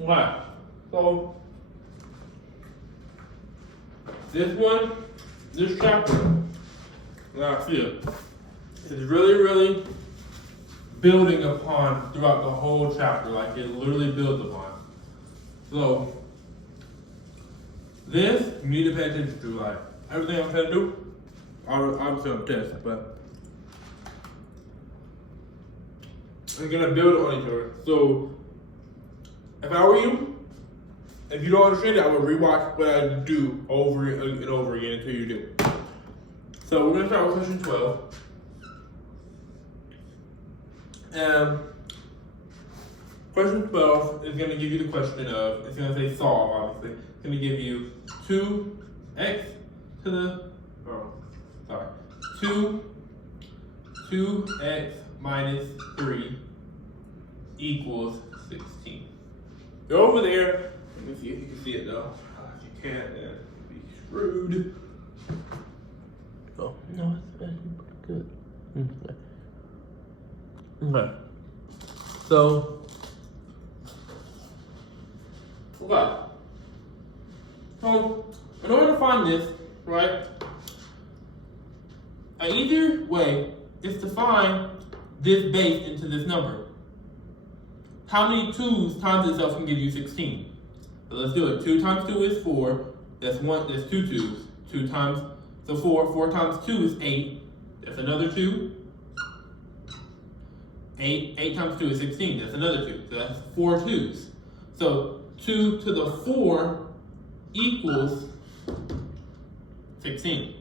Okay, so this chapter, I see it, is really building upon throughout the whole chapter, like it literally builds upon. So, this, you need to pay attention to, like, everything I'm trying to do, obviously on the test, but I'm gonna build on each other. So, if I were you, if you don't understand it, I would rewatch what I do over and over again until you do. So, we're gonna start with question 12. Question 12 is going to give you the question of, it's going to say solve, obviously. It's going to give you 2x to the, 2x minus 3 equals 16. Go over there. Let me see if you can see it though. If you can't, then you'll be screwed. Oh, no, it's actually pretty good. Okay. So, okay. So, in order to find this, right, either way is to find this base into this number. How many 2's times itself can give you 16? So let's do it. 2 times 2 is 4. That's 2 2's. 2 times, so 4 times 2 is 8. That's another 2. 8 times 2 is 16. That's another 2. So that's 4 2's. So 2 to the 4 equals 16.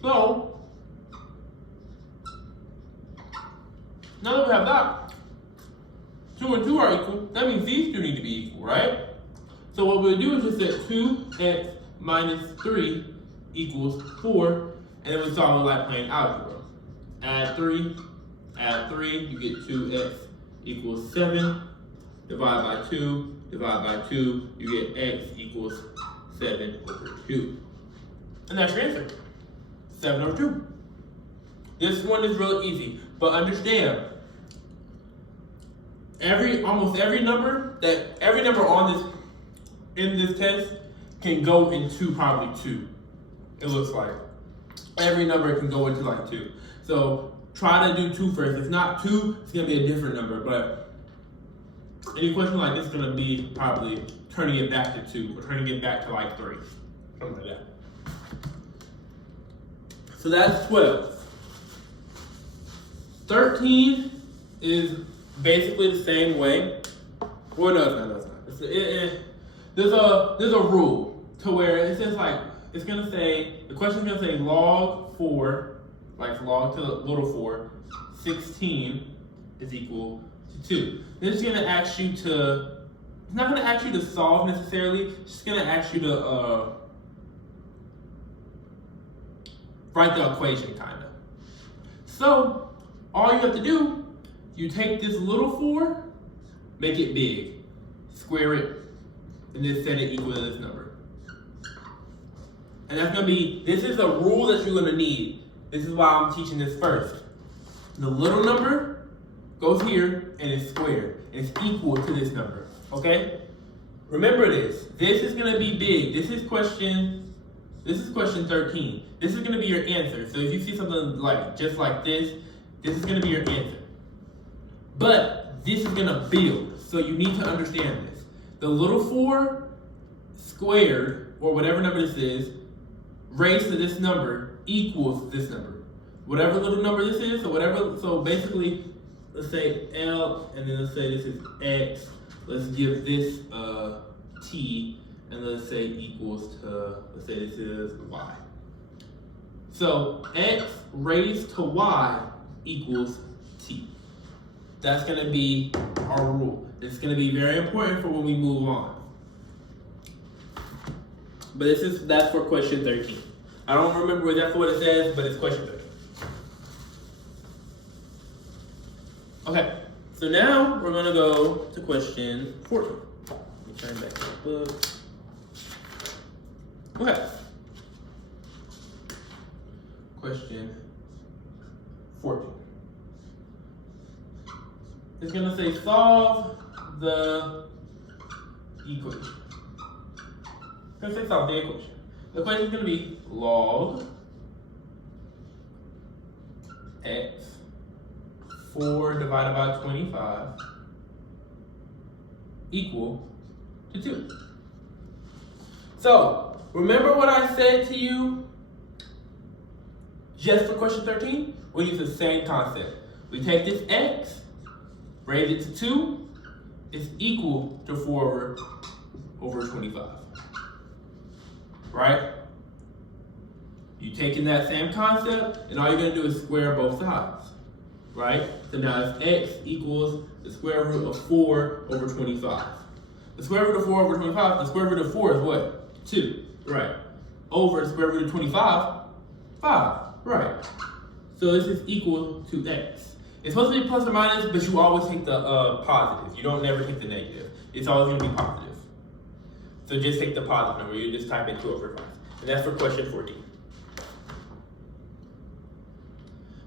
So now that we have that, 2 and 2 are equal. That means these two need to be equal, right? So what we'll do is just set 2x minus 3 equals 4, and then we solve it like playing algebra. Add 3, you get 2x equals 7. Divide by 2, you get x equals 7 over 2. And that's your answer. 7 over 2. This one is really easy, but understand, almost every number on in this test can go into probably 2. It looks like every number can go into like 2. So try to do 2 first. If not 2, it's gonna be a different number. But any question like this is gonna be probably turning it back to 2 or turning it back to like 3, something like that. So that's 12. 13 is basically the same way. Well, no, it's not. There's a rule to where it says like, it's gonna say, the question's gonna say log 4, like log to the little 4, 16 is equal to 2. Then it's gonna ask you to, it's not gonna ask you to solve necessarily, it's just gonna ask you to write the equation kinda. So, all you have to do, you take this little 4, make it big, square it, and then set it equal to this number. And that's gonna be, this is a rule that you're gonna need. This is why I'm teaching this first. The little number goes here and it's squared. And it's equal to this number, okay? Remember this. This is gonna be big. This is question 13. This is gonna be your answer. So if you see something like just like this is gonna be your answer. But this is gonna build. So you need to understand this. The little 4 squared, or whatever number this is, raised to this number equals this number. Whatever little number this is, so basically, let's say L, and then let's say this is X. Let's give this T, and let's say equals to, let's say this is Y. So X raised to Y equals T. That's gonna be our rule. It's gonna be very important for when we move on. But that's for question 13. I don't remember exactly what it says, but it's question 13. Okay, so now we're gonna go to question 14. Let me turn back to the book. Okay. Question 14. It's gonna say solve the equation. Let's say solve the equation. The equation is going to be log x 4 divided by 25 equal to 2. So, remember what I said to you just for question 13? We use the same concept. We take this x, raise it to 2, it's equal to 4 over 25. Right? You're taking that same concept, and all you're going to do is square both sides. Right? So now it's x equals the square root of 4 over 25. The square root of 4 over 25, the square root of 4 is what? 2. Right. Over the square root of 25, 5. Right. So this is equal to x. It's supposed to be plus or minus, but you always take the positive. You don't never take the negative. It's always going to be positive. So just take the positive number. You just type in 2 over 5. And that's for question 14.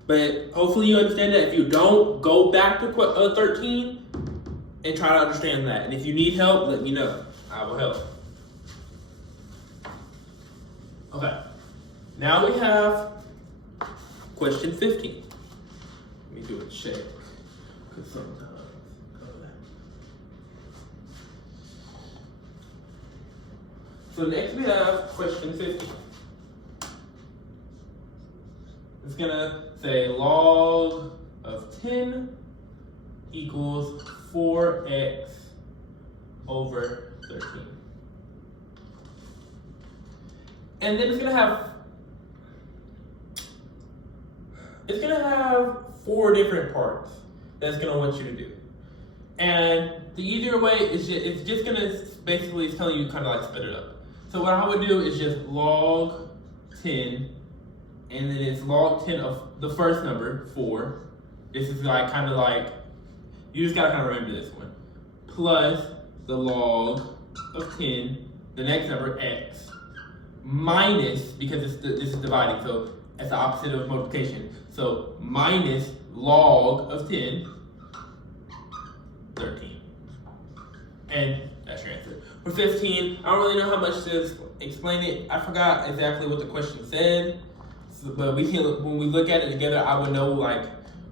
But hopefully you understand that. If you don't, go back to 13 and try to understand that. And if you need help, let me know. I will help. Okay. Now we have question 15. Let me do a check. Because sometimes. So next we have question 15. It's gonna say log of 10 equals 4x over 13. And then it's gonna have 4 different parts that's gonna want you to do. And the easier way is it's just gonna basically it's telling you kind of like split it up. So what I would do is just log 10, and then it's log 10 of the first number, 4. This is like kind of like, you just gotta kind of remember this one. Plus the log of 10, the next number, x, minus, because this is dividing, so it's the opposite of multiplication. So minus log of 10, 13. And that's your answer. For 15, I don't really know how much to explain it. I forgot exactly what the question said. So, but we can, when we look at it together, I would know like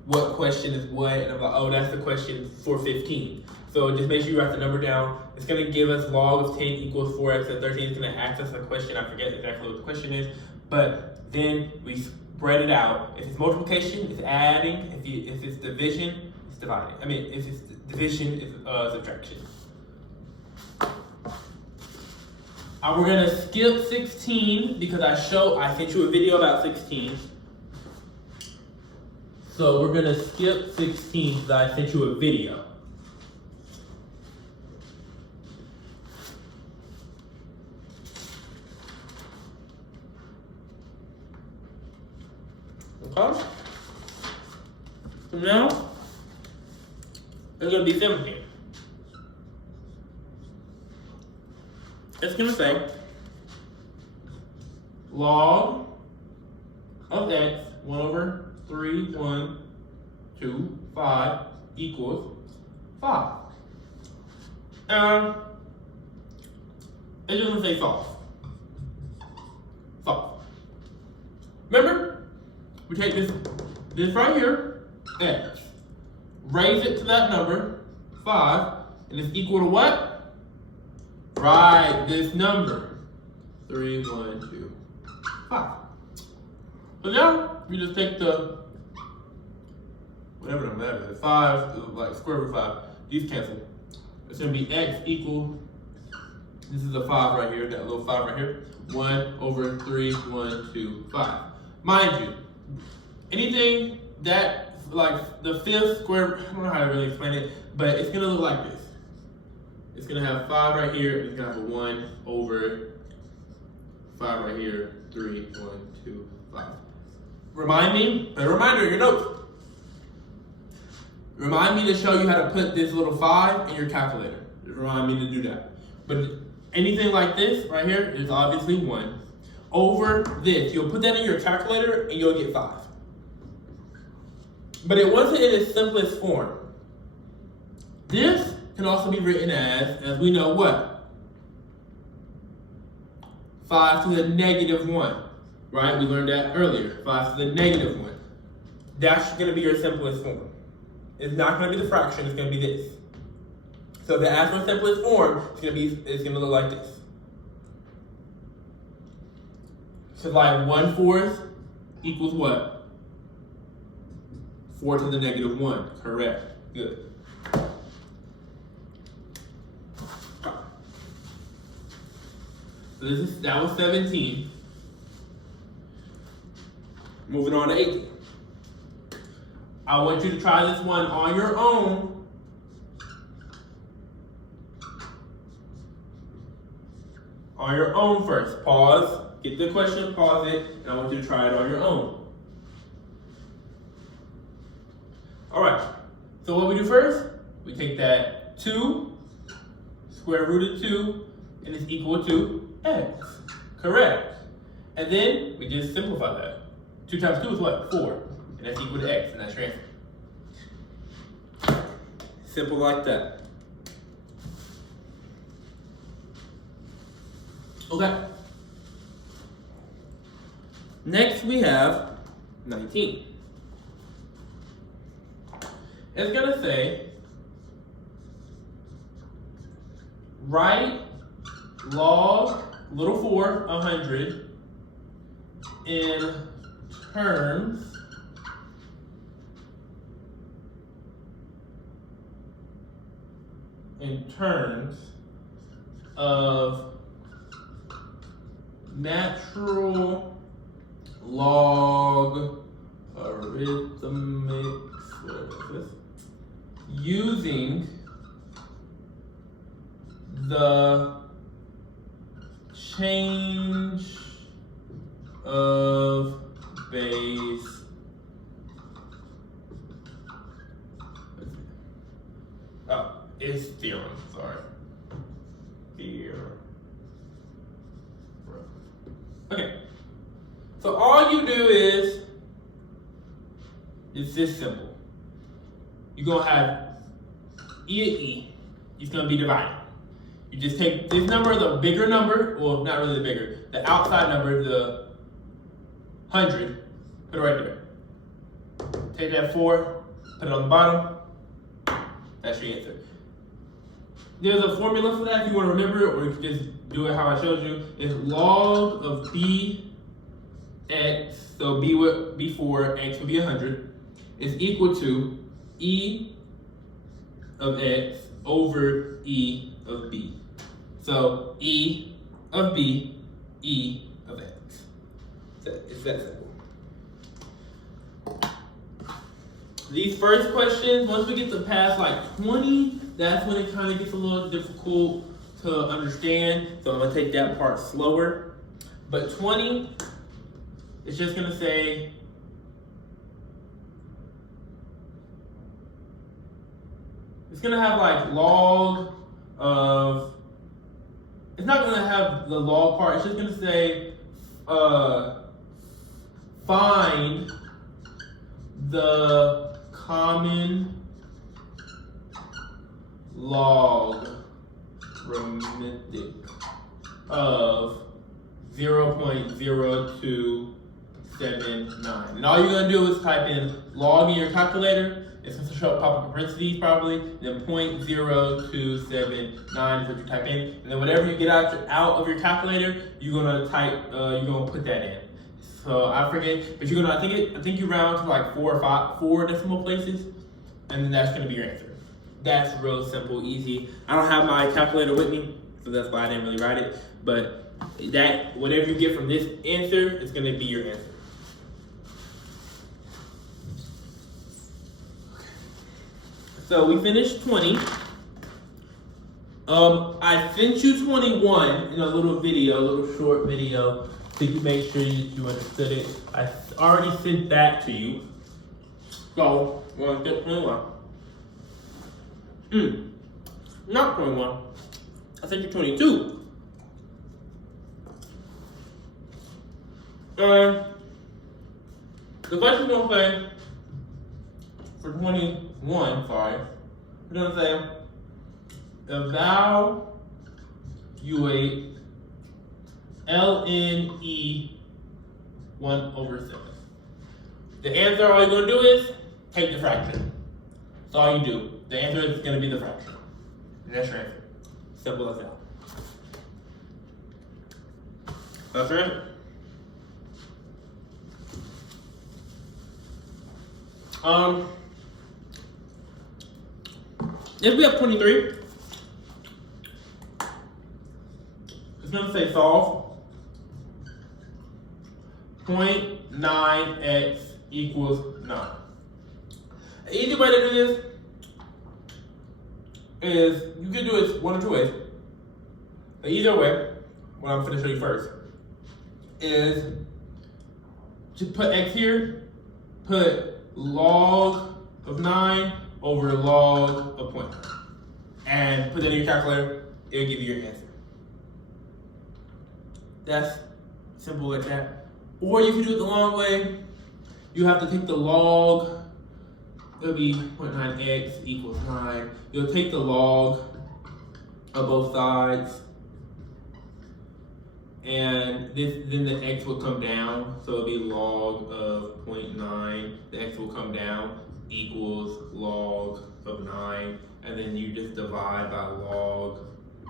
what question is what, and I'm like, oh, that's the question for 15. So just make sure you write the number down. It's gonna give us log of 10 equals 4x, and 13 is gonna ask us a question. I forget exactly what the question is, but then we spread it out. If it's multiplication, it's adding. If it's division, it's dividing. I mean, if it's division, it's subtraction. We're gonna skip 16 because I sent you a video about 16. So we're gonna skip 16 because I sent you a video. Okay? So now, it's gonna be 17. It's gonna say log of x 1 over 3, 1, 2, 5 equals 5. It's gonna say solve. Solve. Remember, we take this right here, x, raise it to that number, 5, and it's equal to what? Right, this number, 3, 1, 2, 5. So now, we just take the, whatever number that is, 5, like square root of 5, these cancel. It's gonna be x equal, this is a 5 right here, that little 5 right here, 1 over 3, 1, 2, 5. Mind you, anything that, like the fifth square, I don't know how to really explain it, but it's gonna look like this. It's gonna have 5 right here, and it's gonna have a 1 over 5 right here, 3, 1, 2, 5. Remind me, a reminder in your notes. Remind me to show you how to put this little 5 in your calculator. Just remind me to do that. But anything like this right here is obviously 1. Over this, you'll put that in your calculator and you'll get 5. But it wasn't in its simplest form. This can also be written as we know what? 5 to the negative 1, right? We learned that earlier, 5 to the negative 1. That's going to be your simplest form. It's not going to be the fraction, it's going to be this. So the actual simplest form is going to look like this. So like 1/4 equals what? 4 to the negative 1, correct, good. So that was 17. Moving on to 18. I want you to try this one on your own. On your own first. Pause. Get the question, pause it, and I want you to try it on your own. Alright. So what we do first, we take that 2, square root of 2, and it's equal to x. Correct. And then we just simplify that. 2 times 2 is what? 4. And that's equal to x, and that's your answer. Simple like that. Okay. Next we have 19. It's gonna say, write log little 4, 100, in terms of natural logarithmics, using the change of base is theorem, sorry. Theorem. Okay. So all you do is, it's this simple. You're gonna have E to E. It's gonna be divided. You just take this number, the bigger number, well, not really the bigger, the outside number, the 100, put it right there. Take that 4, put it on the bottom. That's your answer. There's a formula for that if you want to remember it, or you can just do it how I showed you. It's log of bx, so b would be 4, x would be 100, is equal to e of x over e of b. So e of b, e of x. It's that simple. These first questions, once we get to past like 20, that's when it kind of gets a little difficult to understand. So I'm gonna take that part slower. But 20, it's just gonna say, it's gonna have like log of, it's not gonna have the log part, it's just gonna say, find the common logarithmic of 0.0279. And all you're gonna do is type in log in your calculator. It's gonna pop up in parentheses probably, then 0.0279 is what you type in. And then whatever you get out of your calculator, you're gonna put that in. So I forget, but you're gonna, I think you round to like 4 decimal places, and then that's gonna be your answer. That's real simple, easy. I don't have my calculator with me, so that's why I didn't really write it. But that, whatever you get from this answer, is gonna be your answer. So we finished 20. I sent you 21 in a little video, a little short video, so you make sure you understood it. I already sent that to you. So, we're gonna get 21. Not 21. I sent you 22. The question's gonna say, for 21, sorry, we're gonna say, evaluate ln 1/7. The answer, all you're gonna do is take the fraction. That's all you do. The answer is gonna be the fraction. And that's your answer. Simple as that. That's right. If we have 23, it's gonna say solve 0.9x equals 9. The easy way to do this is you can do it one or two ways. The easier way, what I'm gonna show you first, is to put x here, put log of 9 over log of 0.9. And put that in your calculator, it'll give you your answer. That's simple like that. Or you can do it the long way. You have to take the log, it'll be 0.9x equals 9. You'll take the log of both sides, and then the x will come down, so it'll be log of 0.9. The x will come down, equals log of 9, and then you just divide by log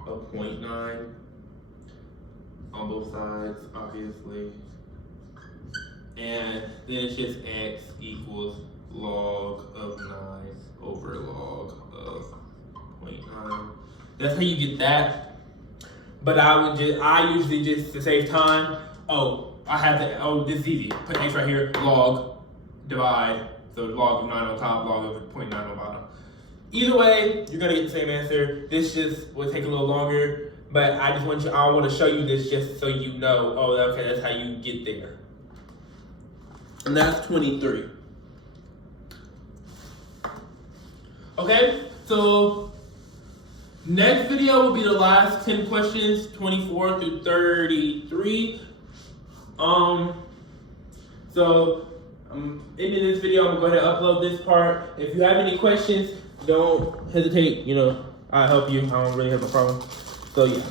of 0.9 on both sides, obviously. And then it's just x equals log of 9 over log of 0.9. That's how you get that. But I usually just, to save time, this is easy. Put x right here, log, divide. So log of 9 on top, log of 0.9 on bottom. Either way, you're gonna get the same answer. This just will take a little longer, but I want to show you this just so you know, oh, okay, that's how you get there. And that's 23. Okay, so next video will be the last 10 questions, 24 through 33. Ending this video, I'm gonna go ahead and upload this part. If you have any questions, don't hesitate, I'll help you. I don't really have a problem. So yeah.